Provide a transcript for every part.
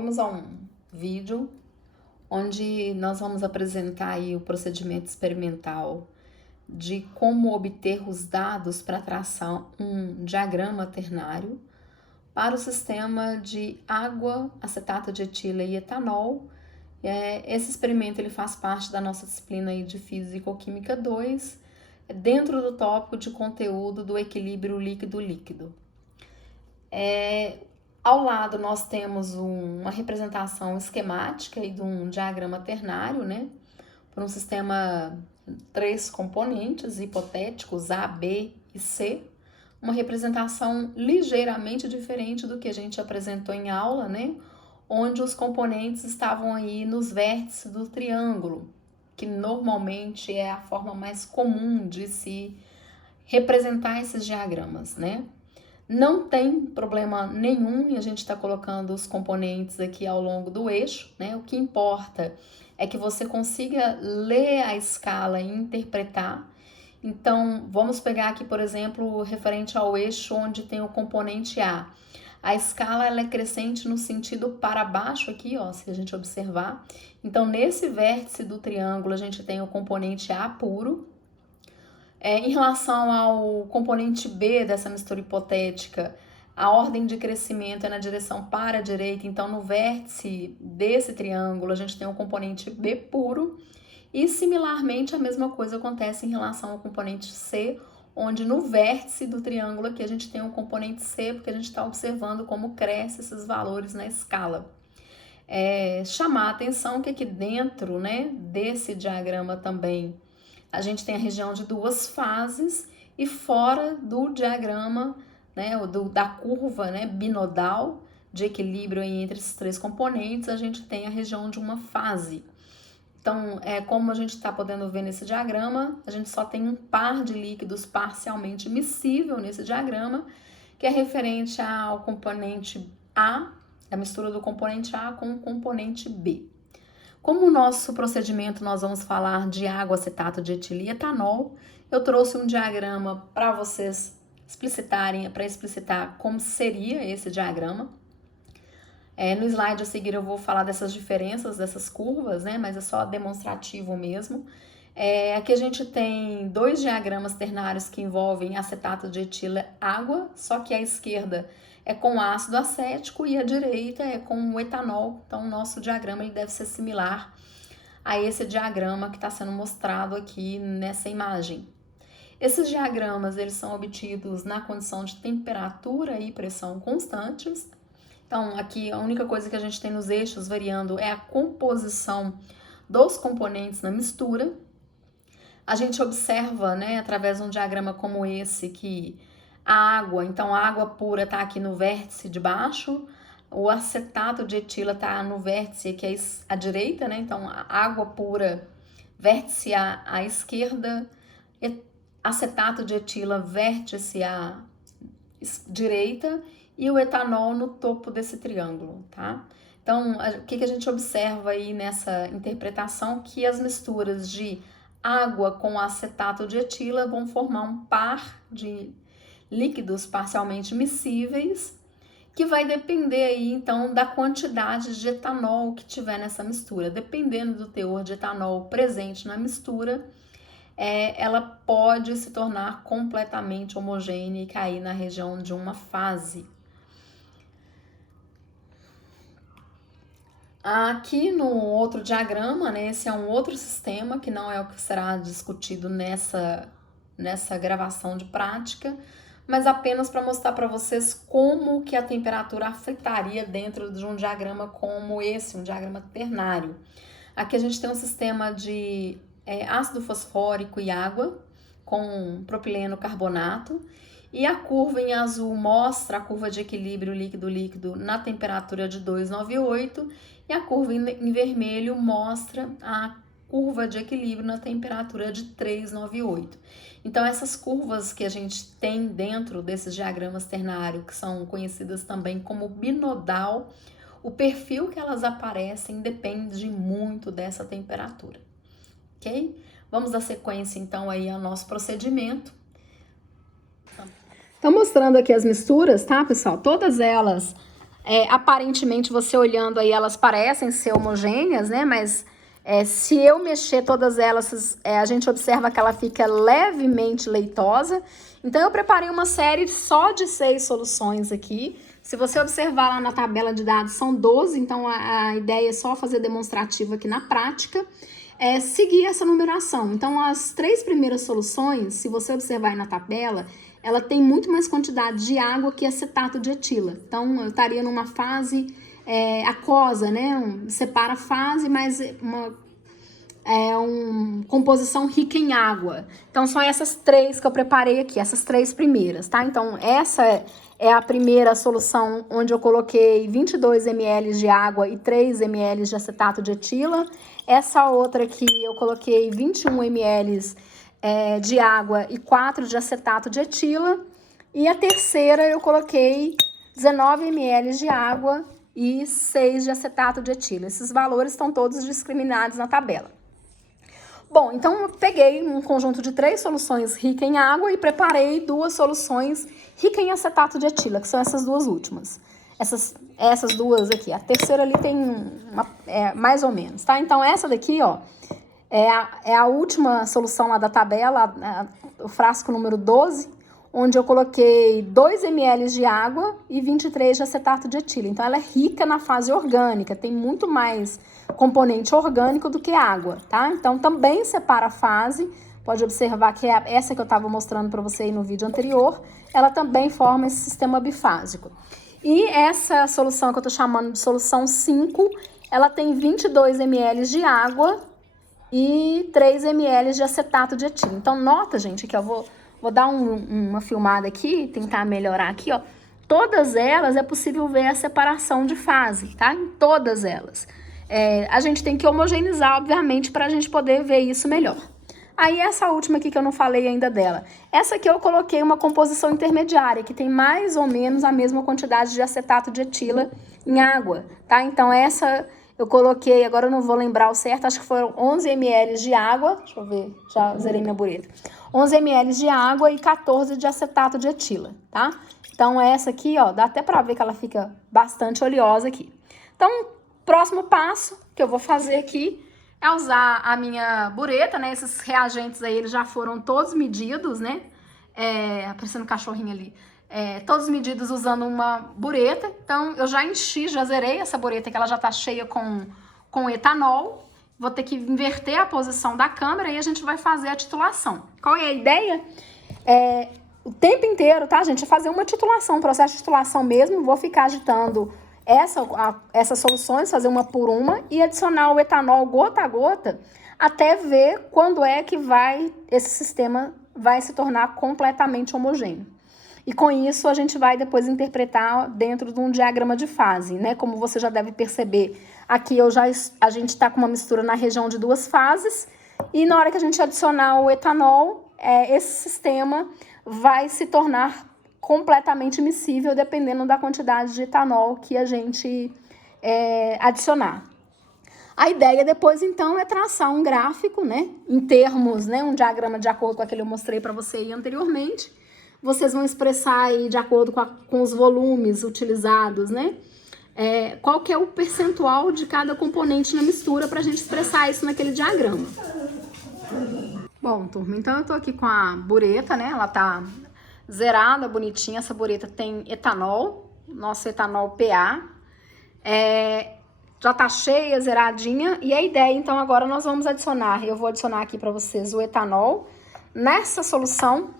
Vamos a um vídeo onde nós vamos apresentar aí o procedimento experimental de como obter os dados para traçar um diagrama ternário para o sistema de água, acetato de etila e etanol. Esse experimento ele faz parte da nossa disciplina aí de Físico-Química 2, dentro do tópico de conteúdo do equilíbrio líquido-líquido. Ao lado nós temos uma representação esquemática de um diagrama ternário, né? Para um sistema 3 componentes hipotéticos A, B e C. Uma representação ligeiramente diferente do que a gente apresentou em aula, né? Onde os componentes estavam aí nos vértices do triângulo, que normalmente é a forma mais comum de se representar esses diagramas, né? Não tem problema nenhum em a gente estar colocando os componentes aqui ao longo do eixo, né? O que importa é que você consiga ler a escala e interpretar. Então, vamos pegar aqui, por exemplo, referente ao eixo onde tem o componente A. A escala ela é crescente no sentido para baixo aqui, ó, se a gente observar. Então, nesse vértice do triângulo, a gente tem o componente A puro. Em relação ao componente B dessa mistura hipotética, a ordem de crescimento é na direção para a direita, então no vértice desse triângulo a gente tem o componente B puro, e similarmente a mesma coisa acontece em relação ao componente C, onde no vértice do triângulo aqui a gente tem o componente C, porque a gente está observando como crescem esses valores na escala. Chamar a atenção que aqui dentro, né, desse diagrama também a gente tem a região de duas fases e fora do diagrama, né, da curva, né, binodal de equilíbrio entre esses três componentes, a gente tem a região de uma fase. Então, como a gente está podendo ver nesse diagrama, a gente só tem um par de líquidos parcialmente miscível nesse diagrama, que é referente ao componente A, a mistura do componente A com o componente B. Como o nosso procedimento nós vamos falar de água, acetato de etila e etanol, eu trouxe um diagrama para vocês explicitarem, para explicitar como seria esse diagrama. No slide a seguir eu vou falar dessas diferenças, dessas curvas, né? Mas é só demonstrativo mesmo. Aqui a gente tem dois diagramas ternários que envolvem acetato de etila e água, só que a esquerda é com ácido acético e a direita é com o etanol. Então, o nosso diagrama ele deve ser similar a esse diagrama que está sendo mostrado aqui nessa imagem. Esses diagramas eles são obtidos na condição de temperatura e pressão constantes. Então, aqui a única coisa que a gente tem nos eixos variando é a composição dos componentes na mistura. A gente observa, né, através de um diagrama como esse, que a água, então a água pura está aqui no vértice de baixo, o acetato de etila está no vértice aqui à direita, né? Então a água pura, vértice à esquerda, acetato de etila, vértice à direita, e o etanol no topo desse triângulo, tá? Então, o que a gente observa aí nessa interpretação? Que as misturas de água com acetato de etila vão formar um par de líquidos parcialmente miscíveis, que vai depender aí, então, da quantidade de etanol que tiver nessa mistura. Dependendo do teor de etanol presente na mistura, ela pode se tornar completamente homogênea e cair na região de uma fase. Aqui no outro diagrama, né, esse é um outro sistema que não é o que será discutido nessa gravação de prática, mas apenas para mostrar para vocês como que a temperatura afetaria dentro de um diagrama como esse, um diagrama ternário. Aqui a gente tem um sistema de ácido fosfórico e água com propileno carbonato, e a curva em azul mostra a curva de equilíbrio líquido-líquido na temperatura de 298, e a curva em vermelho mostra a curva de equilíbrio na temperatura de 398. Então, essas curvas que a gente tem dentro desses diagramas ternários, que são conhecidas também como binodal, o perfil que elas aparecem depende muito dessa temperatura, ok? Vamos dar sequência, então, aí ao nosso procedimento. Então, mostrando aqui as misturas, tá, pessoal? Todas elas Aparentemente, você olhando aí, elas parecem ser homogêneas, né? Mas se eu mexer todas elas, a gente observa que ela fica levemente leitosa. Então, eu preparei uma série só de 6 soluções aqui. Se você observar lá na tabela de dados, são 12, então a ideia é só fazer demonstrativo aqui na prática. Seguir essa numeração. Então, as 3 primeiras soluções, se você observar aí na tabela, ela tem muito mais quantidade de água que acetato de etila. Então, eu estaria numa fase aquosa, né? Separa a fase, mas uma composição rica em água. Então, são essas 3 que eu preparei aqui, essas 3 primeiras, tá? Então, essa é a primeira solução, onde eu coloquei 22 ml de água e 3 ml de acetato de etila. Essa outra aqui, eu coloquei 21 ml de água e 4 de acetato de etila. E a terceira, eu coloquei 19 ml de água e 6 de acetato de etila. Esses valores estão todos discriminados na tabela. Bom, então eu peguei um conjunto de 3 soluções ricas em água e preparei 2 soluções ricas em acetato de etila, que são essas 2 últimas. Essas 2 aqui. A terceira ali tem mais ou menos, tá? Então, essa daqui, ó, é a última solução lá da tabela, o frasco número 12, onde eu coloquei 2 ml de água e 23 de acetato de etila. Então, ela é rica na fase orgânica, tem muito mais componente orgânico do que água, tá? Então, também separa a fase. Pode observar que essa que eu estava mostrando para você aí no vídeo anterior, ela também forma esse sistema bifásico. E essa solução que eu tô chamando de solução 5, ela tem 22 ml de água e 3 ml de acetato de etila. Então, nota, gente, que eu vou dar uma filmada aqui, tentar melhorar aqui, ó. Todas elas é possível ver a separação de fase, tá? Em todas elas. A gente tem que homogeneizar, obviamente, para a gente poder ver isso melhor. Aí, essa última aqui que eu não falei ainda dela. Essa aqui eu coloquei uma composição intermediária, que tem mais ou menos a mesma quantidade de acetato de etila em água, tá? Então, essa eu coloquei, agora eu não vou lembrar o certo, acho que foram 11 ml de água. Deixa eu ver, já zerei minha bureta. 11 ml de água e 14 de acetato de etila, tá? Então, essa aqui, ó, dá até pra ver que ela fica bastante oleosa aqui. Então, próximo passo que eu vou fazer aqui é usar a minha bureta, né? Esses reagentes aí, eles já foram todos medidos, né? Aparecendo um cachorrinho ali. Todos medidos usando uma bureta. Então, eu já enchi, já zerei essa bureta, que ela já tá cheia com etanol. Vou ter que inverter a posição da câmera e a gente vai fazer a titulação. Qual é a ideia? O tempo inteiro, tá, gente? É fazer uma titulação, um processo de titulação mesmo. Vou ficar agitando essas soluções, fazer uma por uma e adicionar o etanol gota a gota até ver quando é que esse sistema vai se tornar completamente homogêneo. E com isso a gente vai depois interpretar dentro de um diagrama de fase, né? Como você já deve perceber, aqui a gente está com uma mistura na região de 2 fases e na hora que a gente adicionar o etanol, esse sistema vai se tornar completamente miscível, dependendo da quantidade de etanol que a gente adicionar. A ideia depois, então, é traçar um gráfico, né? Em termos, né? Um diagrama de acordo com aquele que eu mostrei para você aí anteriormente. Vocês vão expressar aí de acordo com os volumes utilizados, né? Qual que é o percentual de cada componente na mistura para a gente expressar isso naquele diagrama. Bom, turma, então eu tô aqui com a bureta, né? Ela tá zerada, bonitinha. Essa bureta tem etanol, nosso etanol PA. Já tá cheia, zeradinha. E a ideia, então, agora nós vamos adicionar. Eu vou adicionar aqui para vocês o etanol nessa solução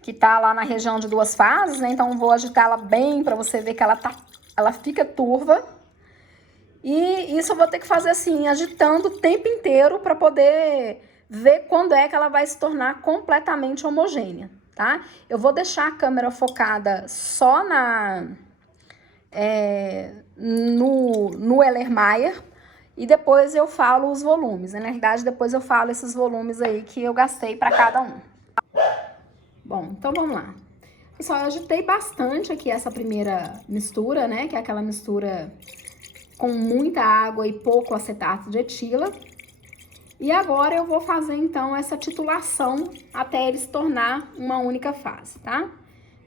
que tá lá na região de 2 fases, né? Então, vou agitar ela bem para você ver que ela fica turva. E isso eu vou ter que fazer assim, agitando o tempo inteiro para poder ver quando é que ela vai se tornar completamente homogênea, tá? Eu vou deixar a câmera focada só no Erlenmeyer e depois eu falo os volumes. Na verdade, depois eu falo esses volumes aí que eu gastei para cada um. Bom, então vamos lá. Pessoal, eu agitei bastante aqui essa primeira mistura, né? Que é aquela mistura com muita água e pouco acetato de etila. E agora eu vou fazer, então, essa titulação até ele se tornar uma única fase, tá?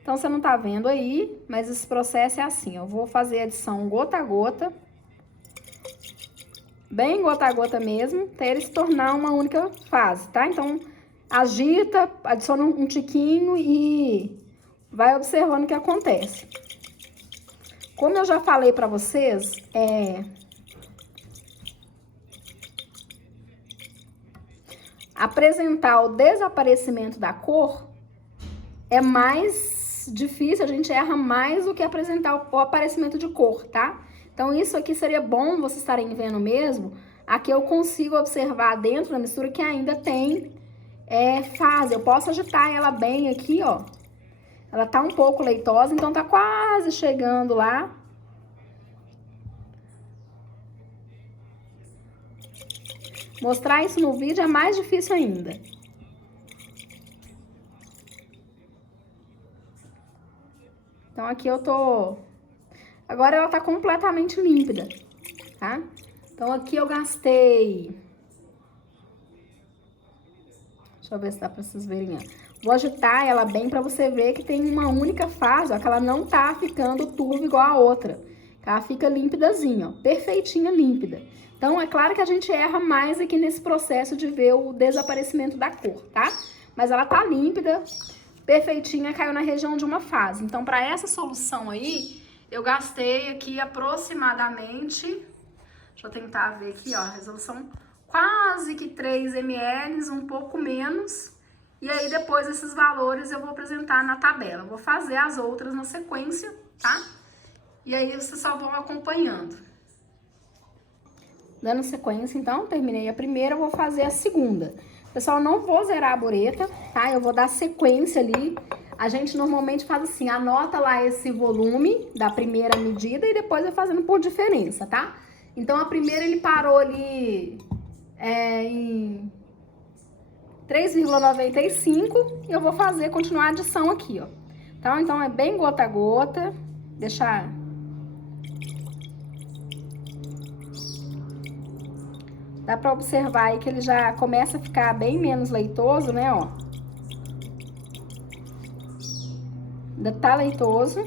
Então, você não tá vendo aí, mas esse processo é assim, eu vou fazer a adição gota a gota, bem gota a gota mesmo, até ele se tornar uma única fase, tá? Então, agita, adiciona um tiquinho e vai observando o que acontece. Como eu já falei pra vocês, apresentar o desaparecimento da cor é mais difícil, a gente erra mais do que apresentar o aparecimento de cor, tá? Então, isso aqui seria bom vocês estarem vendo mesmo. Aqui eu consigo observar dentro da mistura que ainda tem fase. Eu posso agitar ela bem aqui, ó. Ela tá um pouco leitosa, então tá quase chegando lá. Mostrar isso no vídeo é mais difícil ainda. Então, aqui eu tô... Agora ela tá completamente límpida, tá? Então, aqui eu gastei... Deixa eu ver se dá pra vocês verem, ó. Vou agitar ela bem pra você ver que tem uma única fase, ó, que ela não tá ficando turva igual a outra. Ela fica límpidazinha, ó, perfeitinha, límpida. Então, é claro que a gente erra mais aqui nesse processo de ver o desaparecimento da cor, tá? Mas ela tá límpida, perfeitinha, caiu na região de uma fase. Então, pra essa solução aí, eu gastei aqui aproximadamente... Deixa eu tentar ver aqui, ó, a resolução... quase que 3 ml, um pouco menos. E aí, depois esses valores eu vou apresentar na tabela. Vou fazer as outras na sequência, tá? E aí, vocês só vão acompanhando. Dando sequência, então, terminei a primeira, eu vou fazer a segunda. Pessoal, não vou zerar a bureta, tá? Eu vou dar sequência ali. A gente normalmente faz assim, anota lá esse volume da primeira medida e depois vai fazendo por diferença, tá? Então, a primeira ele parou ali... em 3,95 e eu vou fazer, continuar a adição aqui, ó. Tá? Então, é bem gota a gota, deixar... Dá pra observar aí que ele já começa a ficar bem menos leitoso, né, ó. Ainda tá leitoso.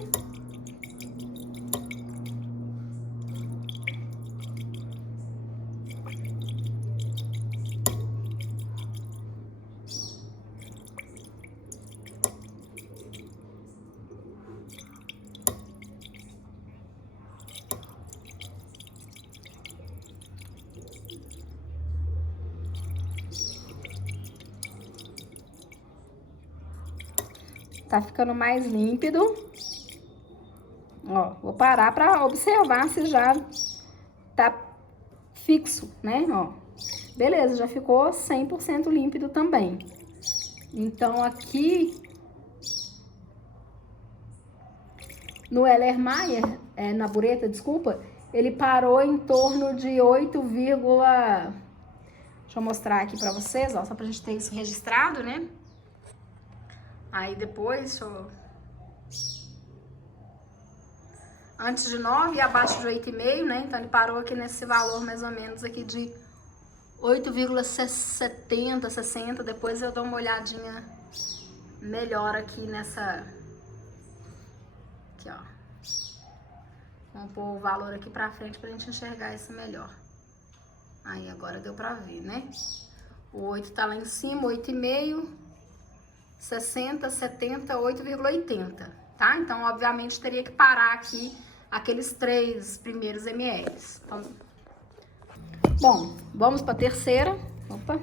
Tá ficando mais límpido. Ó, vou parar pra observar se já tá fixo, né, ó. Beleza, já ficou 100% límpido também. Então, aqui... No Erlenmeyer, na bureta, desculpa, ele parou em torno de 8, deixa eu mostrar aqui pra vocês, ó, só pra gente ter isso registrado, né? Aí depois, antes de 9 e abaixo de 8,5, né? Então ele parou aqui nesse valor mais ou menos aqui de 8,70, 60. Depois eu dou uma olhadinha melhor aqui nessa... Aqui, ó. Vamos pôr o valor aqui pra frente pra gente enxergar isso melhor. Aí, agora deu pra ver, né? O 8 tá lá em cima, 8,5, 60, 70, 8,80, tá? Então, obviamente, teria que parar aqui aqueles 3 primeiros ml. Então... Bom, vamos pra terceira. Opa!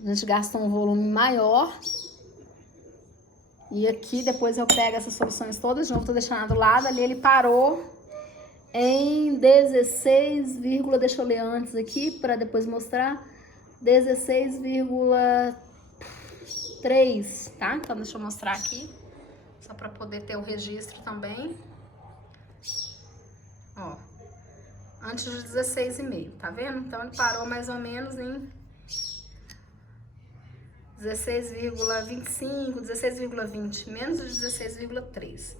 A gente gasta um volume maior. E aqui depois eu pego essas soluções todas de novo, tô deixando do lado. Ali ele parou em 16, deixa eu ler antes aqui para depois mostrar. 16,3, tá? Então deixa eu mostrar aqui, só para poder ter o registro também. Ó, antes de 16,5, tá vendo? Então ele parou mais ou menos em 16,25, 16,20, menos de 16,3.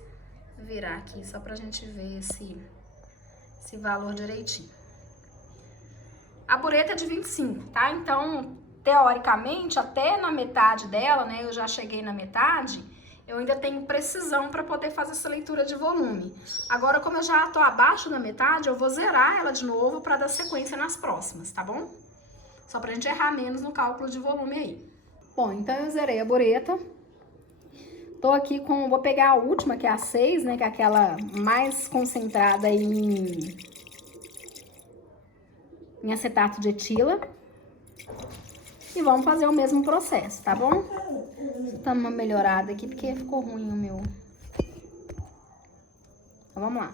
Vou virar aqui só pra gente ver esse valor direitinho. A bureta é de 25, tá? Então, teoricamente, até na metade dela, né, eu já cheguei na metade, eu ainda tenho precisão para poder fazer essa leitura de volume. Agora, como eu já tô abaixo da metade, eu vou zerar ela de novo para dar sequência nas próximas, tá bom? Só pra gente errar menos no cálculo de volume aí. Bom, então eu zerei a bureta. Tô aqui com, vou pegar a última, que é a 6, né, que é aquela mais concentrada em acetato de etila. E vamos fazer o mesmo processo, tá bom? Tá uma melhorada aqui, porque ficou ruim o meu. Então, vamos lá.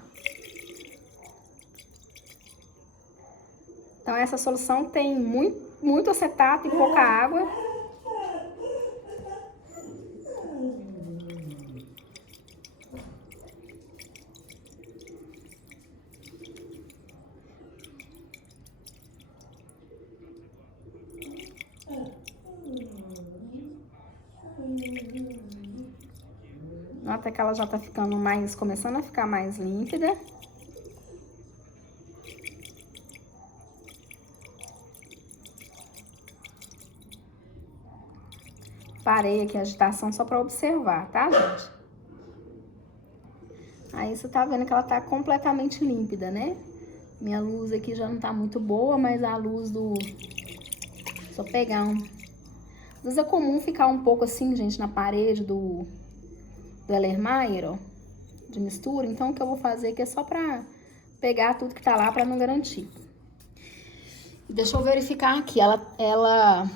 Então, essa solução tem muito acetato e pouca água. Nota que ela já tá ficando mais, começando a ficar mais límpida. Parei aqui a agitação só pra observar, tá, gente? Aí você tá vendo que ela tá completamente límpida, né? Minha luz aqui já não tá muito boa, mas a luz do... Só pegar um... Às vezes é comum ficar um pouco assim, gente, na parede do Erlenmeyer, ó, de mistura. Então, o que eu vou fazer aqui é só pra pegar tudo que tá lá pra não garantir. Deixa eu verificar aqui, ela...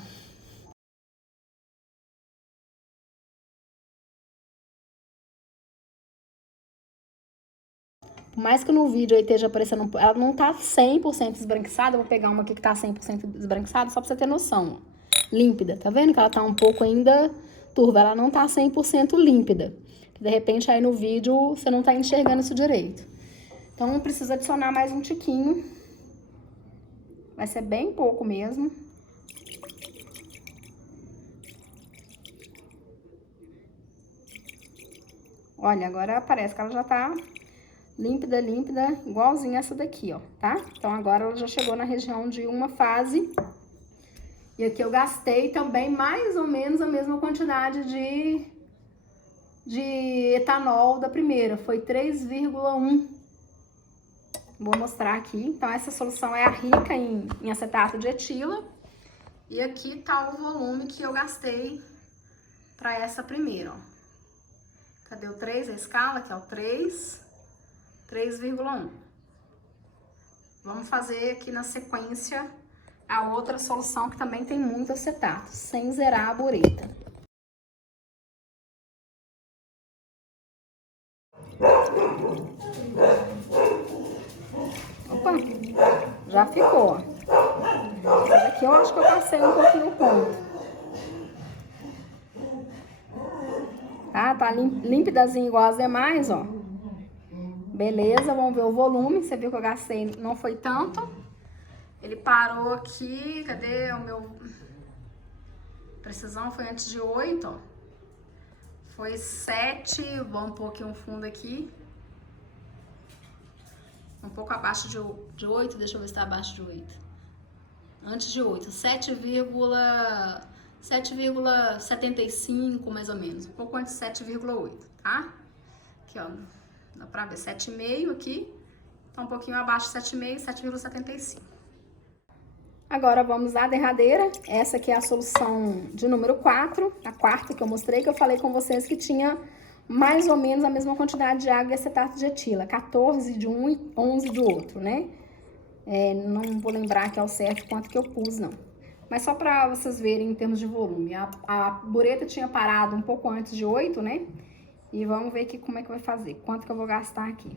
Por mais que no vídeo aí esteja aparecendo, ela não tá 100% esbranquiçada. Eu vou pegar uma aqui que tá 100% esbranquiçada, só pra você ter noção, ó. Límpida, tá vendo que ela tá um pouco ainda turva, ela não tá 100% límpida. De repente aí no vídeo você não tá enxergando isso direito. Então precisa adicionar mais um tiquinho. Vai ser bem pouco mesmo. Olha, agora parece que ela já tá límpida, igualzinha essa daqui, ó, tá? Então agora ela já chegou na região de uma fase. E aqui eu gastei também mais ou menos a mesma quantidade de etanol da primeira, foi 3,1. Vou mostrar aqui. Então, essa solução é a rica em acetato de etila. E aqui tá o volume que eu gastei para essa primeira, ó. Cadê o 3? A escala, que é o 3,1. Vamos fazer aqui na sequência a outra solução que também tem muito acetato, sem zerar a bureta. Opa, já ficou. Essa daqui eu acho que eu passei um pouquinho o ponto. Tá límpidazinha igual as demais, ó. Beleza, vamos ver o volume. Você viu que eu gastei, não foi tanto. Ele parou aqui, cadê o meu... Precisão foi antes de 8, ó. Foi 7, vamos pôr aqui um fundo aqui. Um pouco abaixo de 8, deixa eu ver se tá abaixo de 8. Antes de 8, 7,75 mais ou menos. Um pouco antes de 7,8, tá? Aqui, ó, dá pra ver 7,5 aqui. Tá um pouquinho abaixo de 7,5, 7,75. Agora vamos à derradeira. Essa aqui é a solução de número 4, a quarta que eu mostrei, que eu falei com vocês que tinha mais ou menos a mesma quantidade de água e acetato de etila, 14 de um e 11 do outro, né? Não vou lembrar aqui ao certo quanto que eu pus, não. Mas só para vocês verem em termos de volume. A bureta tinha parado um pouco antes de 8, né? E vamos ver aqui como é que vai fazer, quanto que eu vou gastar aqui.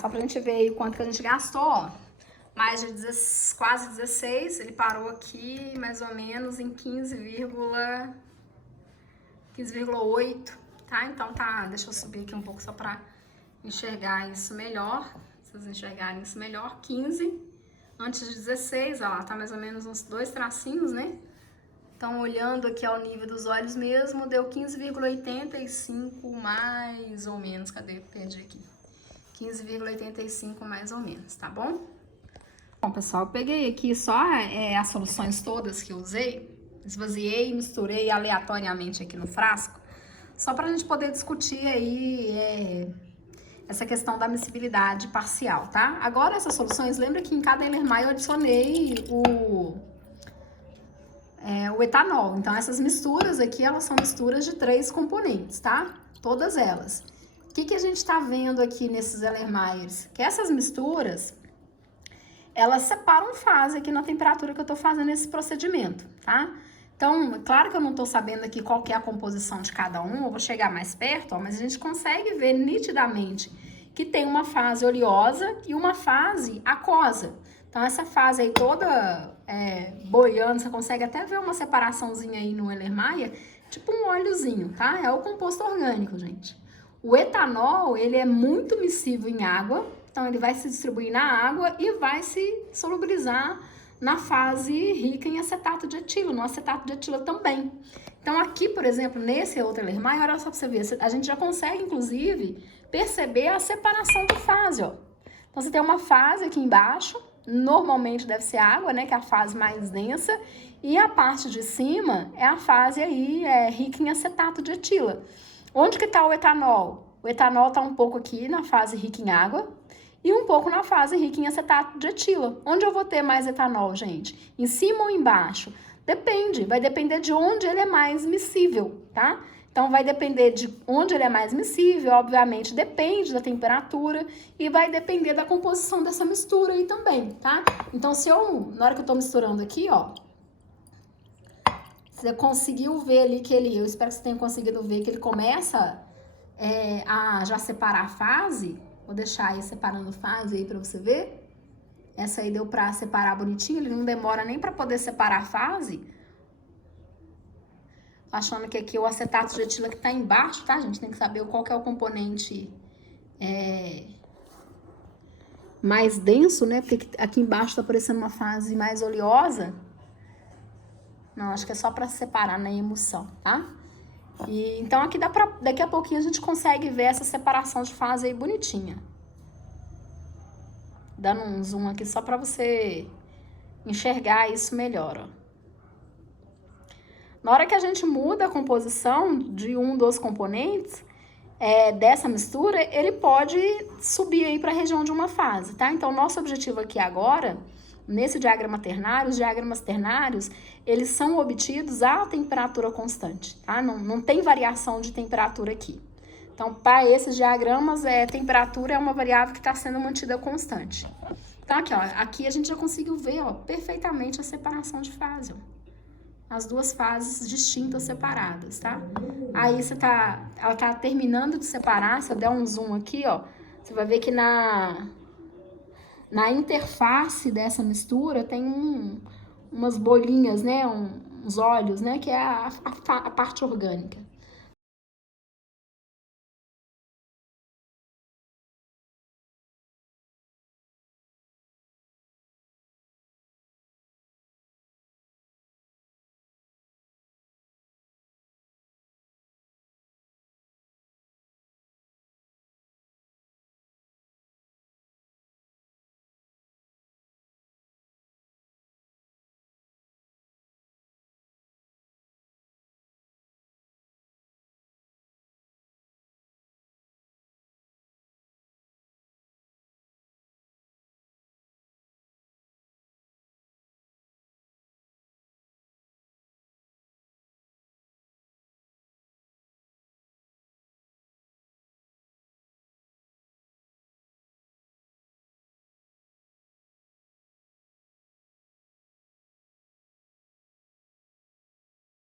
Só pra gente ver aí o quanto que a gente gastou, ó. Mais de quase 16, ele parou aqui mais ou menos em 15,8, tá? Então tá, deixa eu subir aqui um pouco só pra enxergar isso melhor, vocês enxergarem isso melhor, 15 antes de 16, olha lá, tá mais ou menos uns 2 tracinhos, né? Então, olhando aqui ao nível dos olhos mesmo, deu 15,85 mais ou menos, cadê? Perdi aqui. 15,85 mais ou menos, tá bom? Bom, pessoal, eu peguei aqui só as soluções todas que eu usei, esvaziei e misturei aleatoriamente aqui no frasco, só pra gente poder discutir aí essa questão da miscibilidade parcial, tá? Agora, essas soluções, lembra que em cada Erlenmeyer eu adicionei o etanol. Então, essas misturas aqui, elas são misturas de 3 componentes, tá? Todas elas. O que a gente tá vendo aqui nesses Erlenmeyers? Que essas misturas, elas separam fase aqui na temperatura que eu tô fazendo esse procedimento, tá? Então, claro que eu não tô sabendo aqui qual que é a composição de cada um, eu vou chegar mais perto, ó, mas a gente consegue ver nitidamente que tem uma fase oleosa e uma fase aquosa. Então, essa fase aí toda boiando, você consegue até ver uma separaçãozinha aí no Erlenmeyer, tipo um óleozinho, tá? É o composto orgânico, gente. O etanol, ele é muito miscível em água, então ele vai se distribuir na água e vai se solubilizar na fase rica em acetato de etilo, no acetato de etila também. Então aqui, por exemplo, nesse outro Erlenmeyer, olha só pra você ver, a gente já consegue, inclusive, perceber a separação de fase, ó. Então você tem uma fase aqui embaixo, normalmente deve ser água, né, que é a fase mais densa, e a parte de cima é a fase aí rica em acetato de etila. Onde que tá o etanol? O etanol tá um pouco aqui na fase rica em água e um pouco na fase rica em acetato de etila. Onde eu vou ter mais etanol, gente? Em cima ou embaixo? Depende, vai depender de onde ele é mais miscível, tá? Então, vai depender de onde ele é mais miscível, obviamente depende da temperatura e vai depender da composição dessa mistura aí também, tá? Então, na hora que eu tô misturando aqui, ó, você conseguiu ver ali que eu espero que você tenha conseguido ver que ele começa a já separar a fase. Vou deixar aí separando fase aí pra você ver. Essa aí deu pra separar bonitinho, ele não demora nem pra poder separar a fase. Achando que aqui o acetato de etila que tá embaixo, tá, gente? Tem que saber qual que é o componente mais denso, né? Porque aqui embaixo tá aparecendo uma fase mais oleosa. Não, acho que é só pra separar na emulsão, tá? Então aqui daqui a pouquinho a gente consegue ver essa separação de fase aí bonitinha. Dando um zoom aqui só pra você enxergar isso melhor, ó. Na hora que a gente muda a composição de um dos componentes dessa mistura, ele pode subir aí para a região de uma fase, tá? Então, nosso objetivo aqui agora, nesse diagrama ternário, os diagramas ternários, eles são obtidos a temperatura constante, tá? Não tem variação de temperatura aqui. Então, para esses diagramas, temperatura é uma variável que está sendo mantida constante. Então, aqui, ó, aqui a gente já conseguiu ver, ó, perfeitamente a separação de fase, ó. As duas fases distintas, separadas, tá? Aí ela tá terminando de separar, se eu der um zoom aqui, ó, você vai ver que na interface dessa mistura tem umas bolinhas, né, uns óleos, né, que é a parte orgânica.